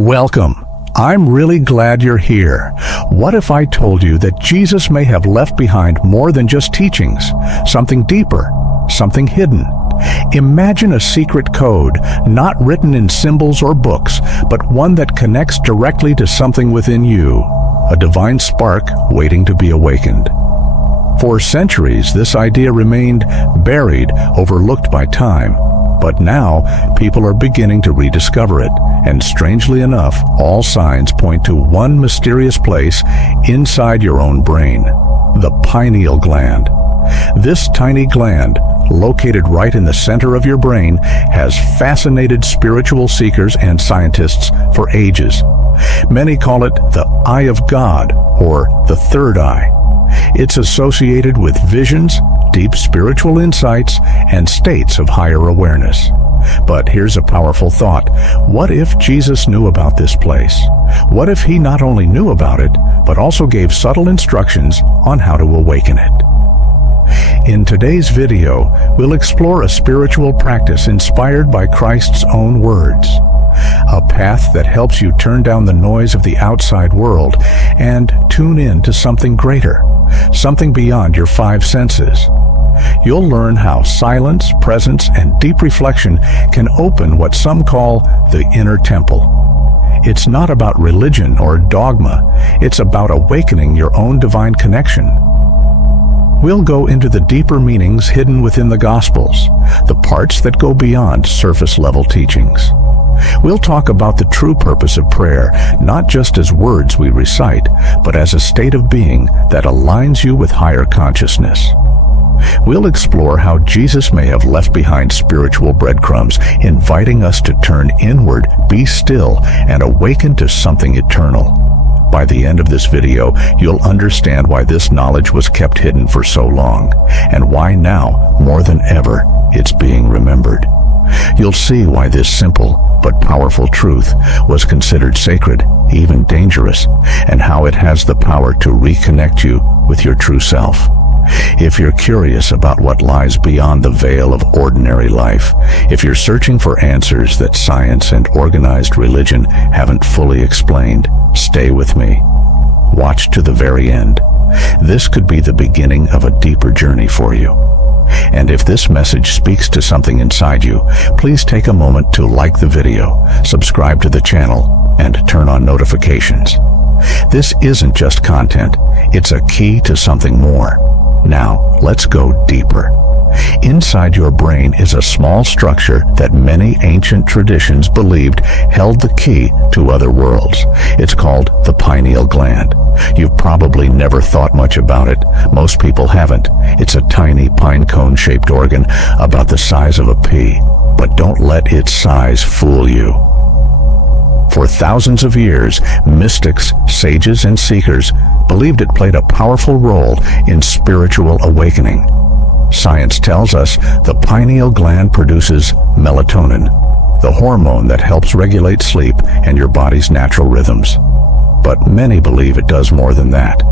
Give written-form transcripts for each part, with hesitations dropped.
Welcome. I'm really glad you're here. What if I told you that Jesus may have left behind more than just teachings, something deeper, something hidden? Imagine a secret code, not written in symbols or books, but one that connects directly to something within you, a divine spark waiting to be awakened. For centuries, this idea remained buried, overlooked by time. But now, people are beginning to rediscover it, and strangely enough, all signs point to one mysterious place inside your own brain, the pineal gland. This tiny gland, located right in the center of your brain, has fascinated spiritual seekers and scientists for ages. Many call it the eye of God, or the third eye. It's associated with visions, deep spiritual insights, and states of higher awareness. But here's a powerful thought. What if Jesus knew about this place? What if he not only knew about it, but also gave subtle instructions on how to awaken it? In today's video, we'll explore a spiritual practice inspired by Christ's own words. A path that helps you turn down the noise of the outside world and tune in to something greater, something beyond your five senses. You'll learn how silence, presence, and deep reflection can open what some call the inner temple. It's not about religion or dogma. It's about awakening your own divine connection. We'll go into the deeper meanings hidden within the Gospels, the parts that go beyond surface-level teachings. We'll talk about the true purpose of prayer, not just as words we recite, but as a state of being that aligns you with higher consciousness. We'll explore how Jesus may have left behind spiritual breadcrumbs, inviting us to turn inward, be still, and awaken to something eternal. By the end of this video, you'll understand why this knowledge was kept hidden for so long, and why now, more than ever, it's being remembered. You'll see why this simple but powerful truth was considered sacred, even dangerous, and how it has the power to reconnect you with your true self. If you're curious about what lies beyond the veil of ordinary life, if you're searching for answers that science and organized religion haven't fully explained, stay with me. Watch to the very end. This could be the beginning of a deeper journey for you. And if this message speaks to something inside you, please take a moment to like the video, subscribe to the channel, and turn on notifications. This isn't just content, it's a key to something more. Now, let's go deeper. Inside your brain is a small structure that many ancient traditions believed held the key to other worlds. It's called the pineal gland. You've probably never thought much about it. Most people haven't. It's a tiny pine cone-shaped organ about the size of a pea. But don't let its size fool you. For thousands of years, mystics, sages, and seekers believed it played a powerful role in spiritual awakening. Science tells us the pineal gland produces melatonin, the hormone that helps regulate sleep and your body's natural rhythms. But many believe it does more than that.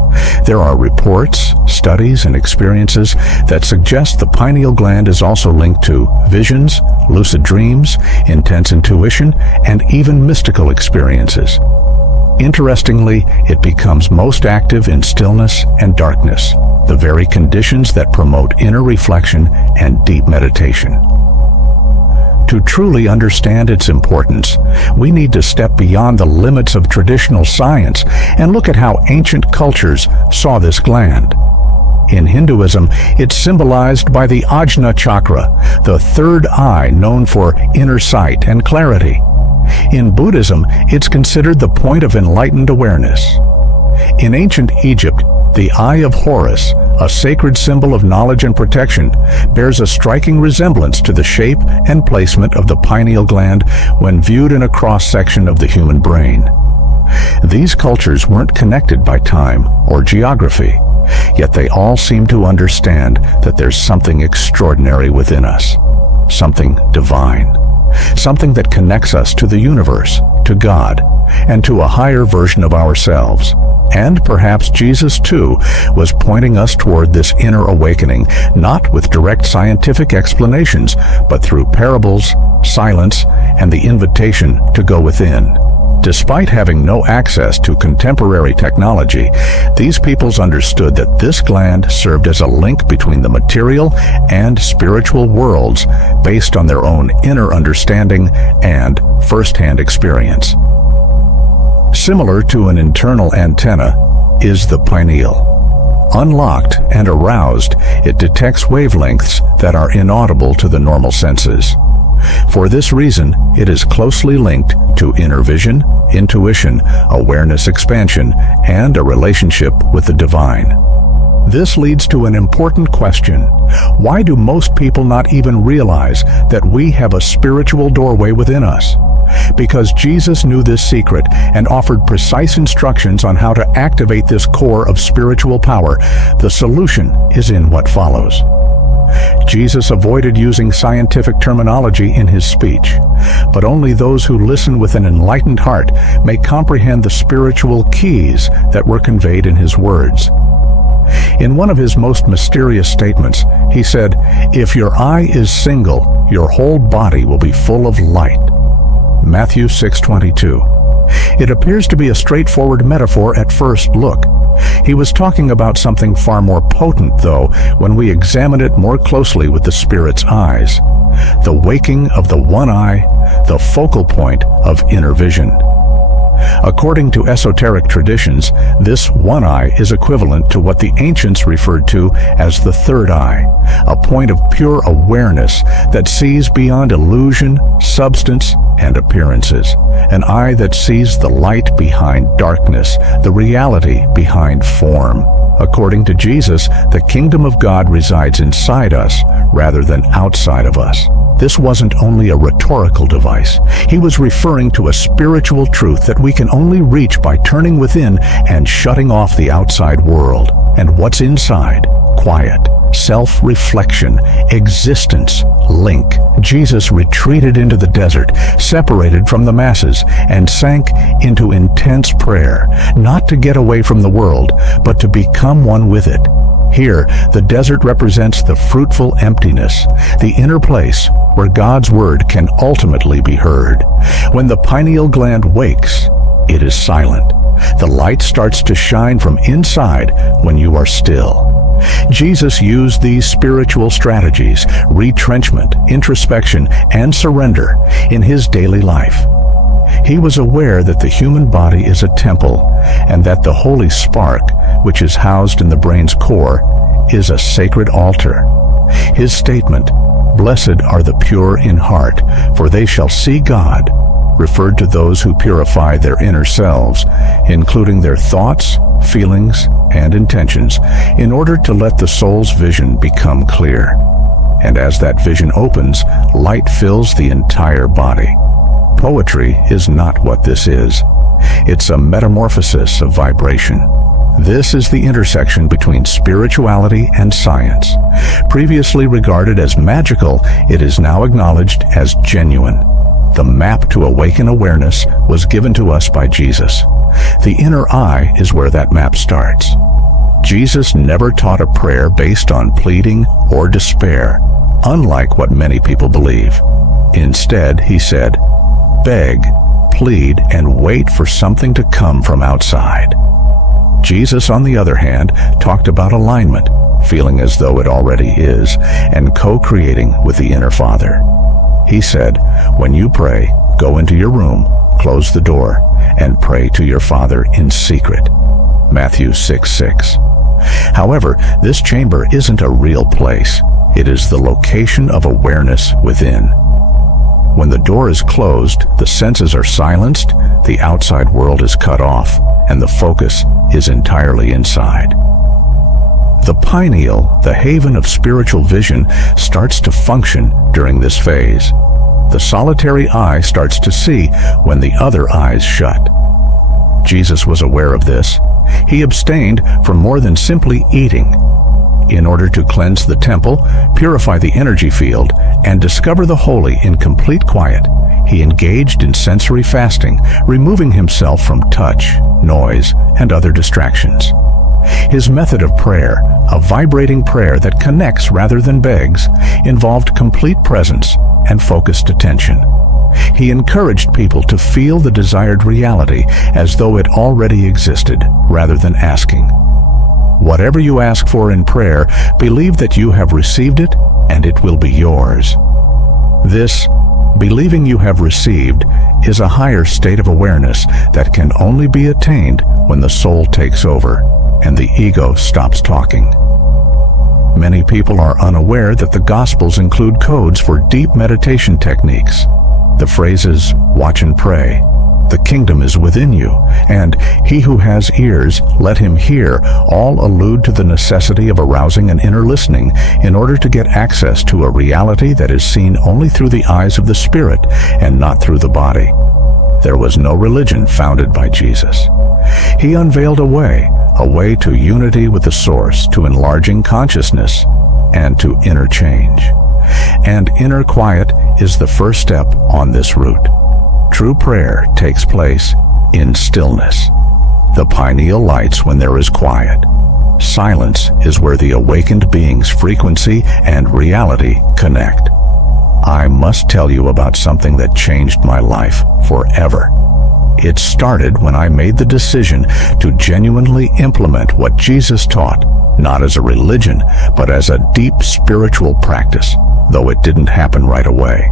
There are reports, studies, and experiences that suggest the pineal gland is also linked to visions, lucid dreams, intense intuition, and even mystical experiences. Interestingly, it becomes most active in stillness and darkness, the very conditions that promote inner reflection and deep meditation. To truly understand its importance, we need to step beyond the limits of traditional science and look at how ancient cultures saw this gland. In Hinduism, it's symbolized by the Ajna chakra, the third eye known for inner sight and clarity. In Buddhism, it's considered the point of enlightened awareness. In ancient Egypt, the Eye of Horus, a sacred symbol of knowledge and protection, bears a striking resemblance to the shape and placement of the pineal gland when viewed in a cross-section of the human brain. These cultures weren't connected by time or geography, yet they all seem to understand that there's something extraordinary within us, something divine, something that connects us to the universe, to God, and to a higher version of ourselves. And perhaps Jesus, too, was pointing us toward this inner awakening, not with direct scientific explanations, but through parables, silence, and the invitation to go within. Despite having no access to contemporary technology, these peoples understood that this gland served as a link between the material and spiritual worlds based on their own inner understanding and first-hand experience. Similar to an internal antenna is the pineal. Unlocked and aroused, it detects wavelengths that are inaudible to the normal senses. For this reason, it is closely linked to inner vision, intuition, awareness expansion, and a relationship with the divine. This leads to an important question. Why do most people not even realize that we have a spiritual doorway within us? Because Jesus knew this secret and offered precise instructions on how to activate this core of spiritual power. The solution is in what follows. Jesus avoided using scientific terminology in his speech, but only those who listen with an enlightened heart may comprehend the spiritual keys that were conveyed in his words. In one of his most mysterious statements, he said, "If your eye is single, your whole body will be full of light." Matthew 6:22. It appears to be a straightforward metaphor at first look. He was talking about something far more potent, though, when we examine it more closely with the Spirit's eyes. The waking of the one eye, the focal point of inner vision. According to esoteric traditions, this one eye is equivalent to what the ancients referred to as the third eye, a point of pure awareness that sees beyond illusion, substance, and appearances, an eye that sees the light behind darkness, the reality behind form. According to Jesus, the kingdom of God resides inside us rather than outside of us. This wasn't only a rhetorical device. He was referring to a spiritual truth that we can only reach by turning within and shutting off the outside world. And what's inside? Quiet, self-reflection, existence, link. Jesus retreated into the desert, separated from the masses, and sank into intense prayer, not to get away from the world, but to become one with it. Here, the desert represents the fruitful emptiness, the inner place where God's word can ultimately be heard. When the pineal gland wakes, it is silent. The light starts to shine from inside when you are still. Jesus used these spiritual strategies, retrenchment, introspection, and surrender, in his daily life. He was aware that the human body is a temple, and that the holy spark, which is housed in the brain's core, is a sacred altar. His statement, "Blessed are the pure in heart, for they shall see God," referred to those who purify their inner selves, including their thoughts, feelings, and intentions, in order to let the soul's vision become clear. And as that vision opens, light fills the entire body. Poetry is not what this is. It's a metamorphosis of vibration. This is the intersection between spirituality and science. Previously regarded as magical, it is now acknowledged as genuine. The map to awaken awareness was given to us by Jesus. The inner eye is where that map starts. Jesus never taught a prayer based on pleading or despair, unlike what many people believe. Instead, he said, "Beg, plead, and wait for something to come from outside." Jesus, on the other hand, talked about alignment, feeling as though it already is, and co-creating with the inner Father. He said, "When you pray, go into your room, close the door, and pray to your Father in secret." Matthew 6:6. However, this chamber isn't a real place. It is the location of awareness within. When the door is closed, the senses are silenced, the outside world is cut off, and the focus is entirely inside. The pineal, the haven of spiritual vision, starts to function during this phase. The solitary eye starts to see when the other eyes shut. Jesus was aware of this. He abstained from more than simply eating. In order to cleanse the temple, purify the energy field, and discover the holy in complete quiet, he engaged in sensory fasting, removing himself from touch, noise, and other distractions. His method of prayer, a vibrating prayer that connects rather than begs, involved complete presence and focused attention. He encouraged people to feel the desired reality as though it already existed, rather than asking. Whatever you ask for in prayer, believe that you have received it and it will be yours. This, believing you have received, is a higher state of awareness that can only be attained when the soul takes over and the ego stops talking. Many people are unaware that the Gospels include codes for deep meditation techniques. The phrases, "Watch and pray," "The kingdom is within you," and "He who has ears, let him hear," all allude to the necessity of arousing an inner listening in order to get access to a reality that is seen only through the eyes of the spirit and not through the body. There was no religion founded by Jesus. He unveiled a way to unity with the source, to enlarging consciousness, and to inner change. And inner quiet is the first step on this route. True prayer takes place in stillness. The pineal lights when there is quiet. Silence is where the awakened being's frequency and reality connect. I must tell you about something that changed my life forever. It started when I made the decision to genuinely implement what Jesus taught, not as a religion, but as a deep spiritual practice, though it didn't happen right away.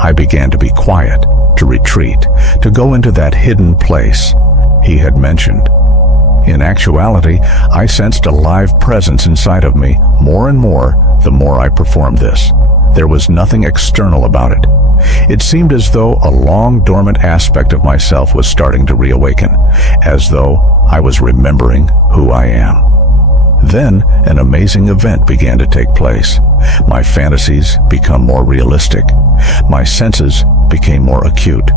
I began to be quiet, to retreat, to go into that hidden place he had mentioned. In actuality, I sensed a live presence inside of me more and more the more I performed this. There was nothing external about it. It seemed as though a long dormant aspect of myself was starting to reawaken, as though I was remembering who I am. Then an amazing event began to take place. My fantasies became more realistic. My senses became more acute.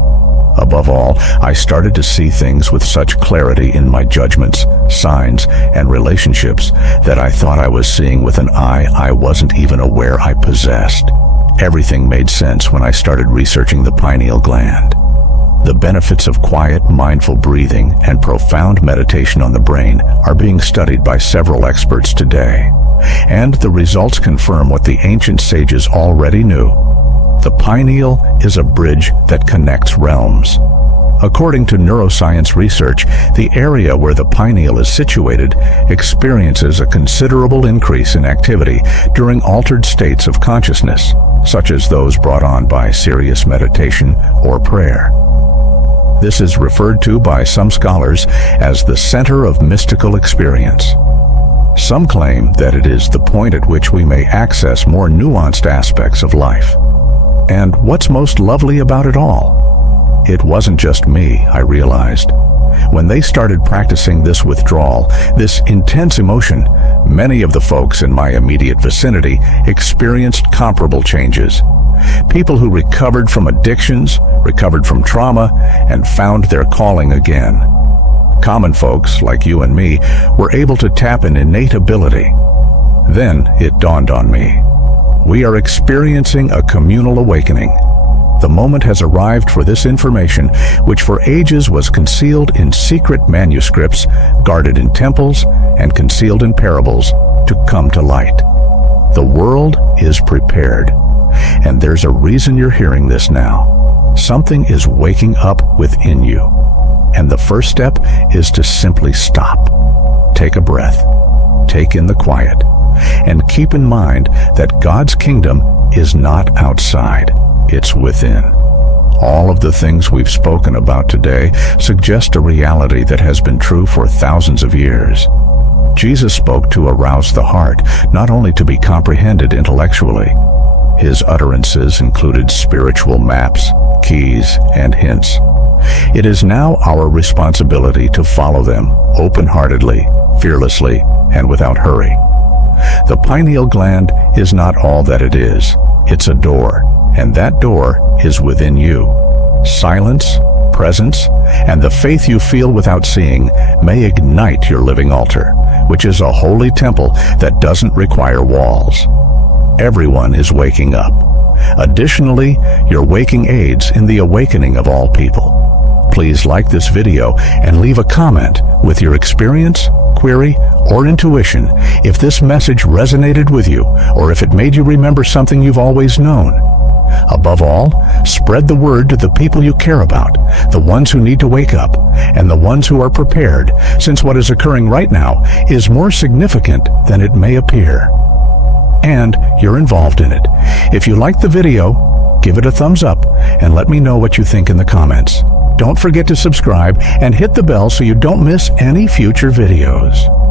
Above all, I started to see things with such clarity in my judgments, signs, and relationships that I thought I was seeing with an eye I wasn't even aware I possessed. Everything made sense when I started researching the pineal gland. The benefits of quiet, mindful breathing and profound meditation on the brain are being studied by several experts today. And the results confirm what the ancient sages already knew. The pineal is a bridge that connects realms. According to neuroscience research, the area where the pineal is situated experiences a considerable increase in activity during altered states of consciousness, such as those brought on by serious meditation or prayer. This is referred to by some scholars as the center of mystical experience. Some claim that it is the point at which we may access more nuanced aspects of life. And what's most lovely about it all? It wasn't just me, I realized. When they started practicing this withdrawal, this intense emotion, many of the folks in my immediate vicinity experienced comparable changes. People who recovered from addictions, recovered from trauma, and found their calling again. Common folks, like you and me, were able to tap an innate ability. Then it dawned on me. We are experiencing a communal awakening. The moment has arrived for this information, which for ages was concealed in secret manuscripts, guarded in temples, and concealed in parables, to come to light. The world is prepared. And there's a reason you're hearing this now. Something is waking up within you. And the first step is to simply stop. Take a breath. Take in the quiet. And keep in mind that God's kingdom is not outside. It's within. All of the things we've spoken about today suggest a reality that has been true for thousands of years. Jesus spoke to arouse the heart, not only to be comprehended intellectually. His utterances included spiritual maps, keys, and hints. It is now our responsibility to follow them open-heartedly, fearlessly, and without hurry. The pineal gland is not all that it is. It's a door, and that door is within you. Silence, presence, and the faith you feel without seeing may ignite your living altar, which is a holy temple that doesn't require walls. Everyone is waking up. Additionally, your waking aids in the awakening of all people. Please like this video and leave a comment with your experience, query, or intuition if this message resonated with you or if it made you remember something you've always known. Above all, spread the word to the people you care about, the ones who need to wake up, and the ones who are prepared, since what is occurring right now is more significant than it may appear. And you're involved in it. If you liked the video, give it a thumbs up and let me know what you think in the comments. Don't forget to subscribe and hit the bell so you don't miss any future videos.